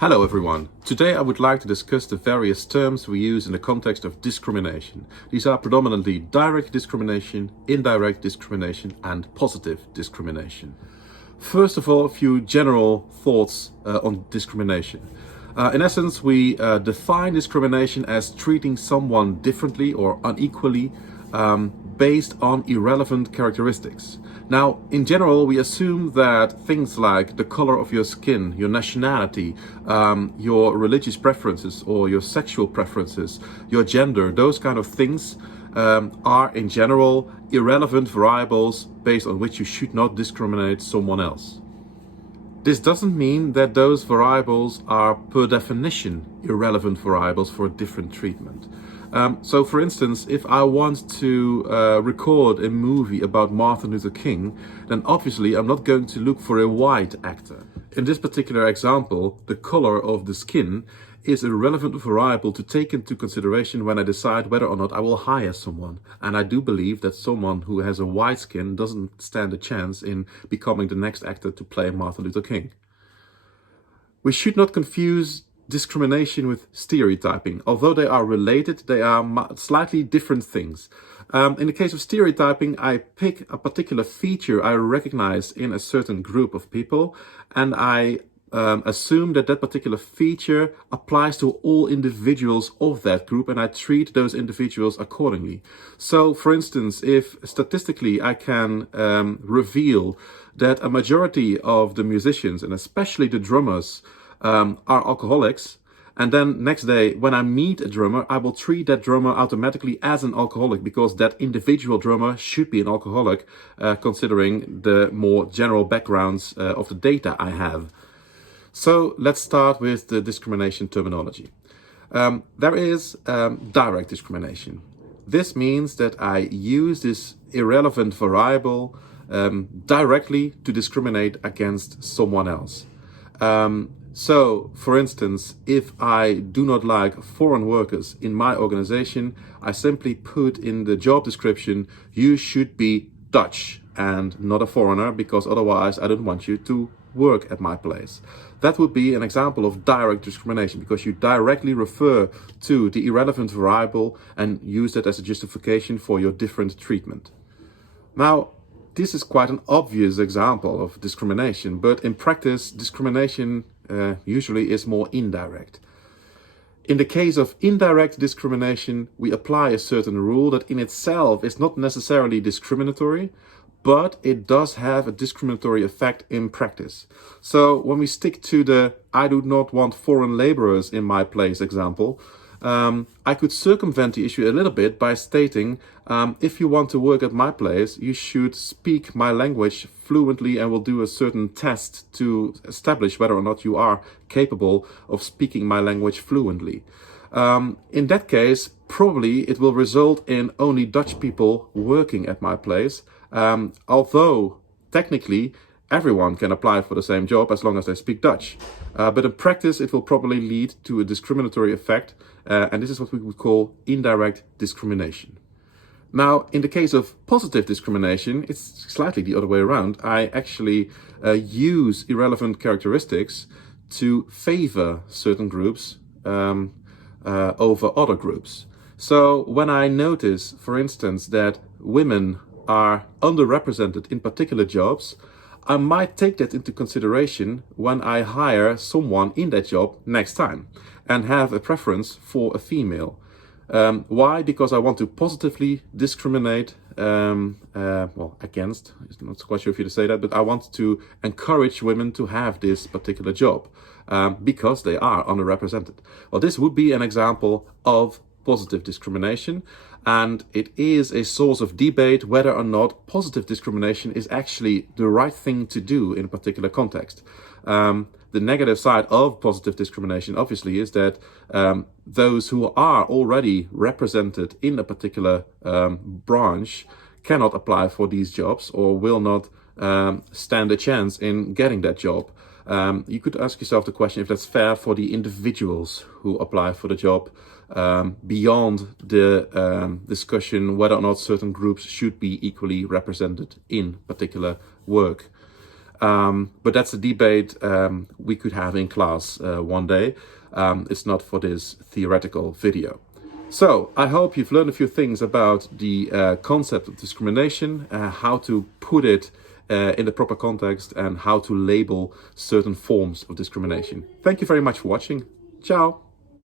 Hello everyone. Today I would like to discuss the various terms we use in the context of discrimination. These are predominantly direct discrimination, indirect discrimination, and positive discrimination. First of all, a few general thoughts on discrimination. In essence, we define discrimination as treating someone differently or unequally based on irrelevant characteristics. Now, in general, we assume that things like the color of your skin, your nationality, your religious preferences or your sexual preferences, your gender, those kind of things are in general irrelevant variables based on which you should not discriminate someone else. This doesn't mean that those variables are per definition irrelevant variables for different treatment. So for instance, if I want to record a movie about Martin Luther King, then obviously I'm not going to look for a white actor. In this particular example, the color of the skin is a relevant variable to take into consideration when I decide whether or not I will hire someone. And I do believe that someone who has a white skin doesn't stand a chance in becoming the next actor to play Martin Luther King. We should not confuse discrimination with stereotyping. Although they are related, they are slightly different things. In the case of stereotyping, I pick a particular feature I recognize in a certain group of people, and I assume that that particular feature applies to all individuals of that group, and I treat those individuals accordingly. So, for instance, if statistically I can reveal that a majority of the musicians, and especially the drummers, are alcoholics, and then next day when I meet a drummer, I will treat that drummer automatically as an alcoholic because that individual drummer should be an alcoholic, considering the more general backgrounds of the data I have. So let's start with the discrimination terminology. There is direct discrimination. This means that I use this irrelevant variable directly to discriminate against someone else. So, for instance, if I do not like foreign workers in my organization, I simply put in the job description, you should be Dutch and not a foreigner, because otherwise I don't want you to work at my place. That would be an example of direct discrimination, because you directly refer to the irrelevant variable and use that as a justification for your different treatment. Now, this is quite an obvious example of discrimination, but in practice, discrimination usually is more indirect. In the case of indirect discrimination, we apply a certain rule that in itself is not necessarily discriminatory, but it does have a discriminatory effect in practice. So when we stick to the I do not want foreign laborers in my place example, I could circumvent the issue a little bit by stating, if you want to work at my place, you should speak my language fluently, and we'll do a certain test to establish whether or not you are capable of speaking my language fluently. In that case, probably it will result in only Dutch people working at my place, although technically everyone can apply for the same job as long as they speak Dutch. But in practice, it will probably lead to a discriminatory effect, and this is what we would call indirect discrimination. Now, in the case of positive discrimination, it's slightly the other way around. I actually use irrelevant characteristics to favor certain groups over other groups. So when I notice, for instance, that women are underrepresented in particular jobs, I might take that into consideration when I hire someone in that job next time and have a preference for a female. Why? Because I want to positively discriminate against, I'm not quite sure if you say that, but I want to encourage women to have this particular job because they are underrepresented. Well, this would be an example of positive discrimination, and it is a source of debate whether or not positive discrimination is actually the right thing to do in a particular context. The negative side of positive discrimination obviously is that those who are already represented in a particular branch cannot apply for these jobs or will not stand a chance in getting that job. You could ask yourself the question if that's fair for the individuals who apply for the job, beyond the discussion whether or not certain groups should be equally represented in particular work. But that's a debate we could have in class one day. It's not for this theoretical video. So I hope you've learned a few things about the concept of discrimination, how to put it in the proper context, and how to label certain forms of discrimination. Thank you very much for watching. Ciao.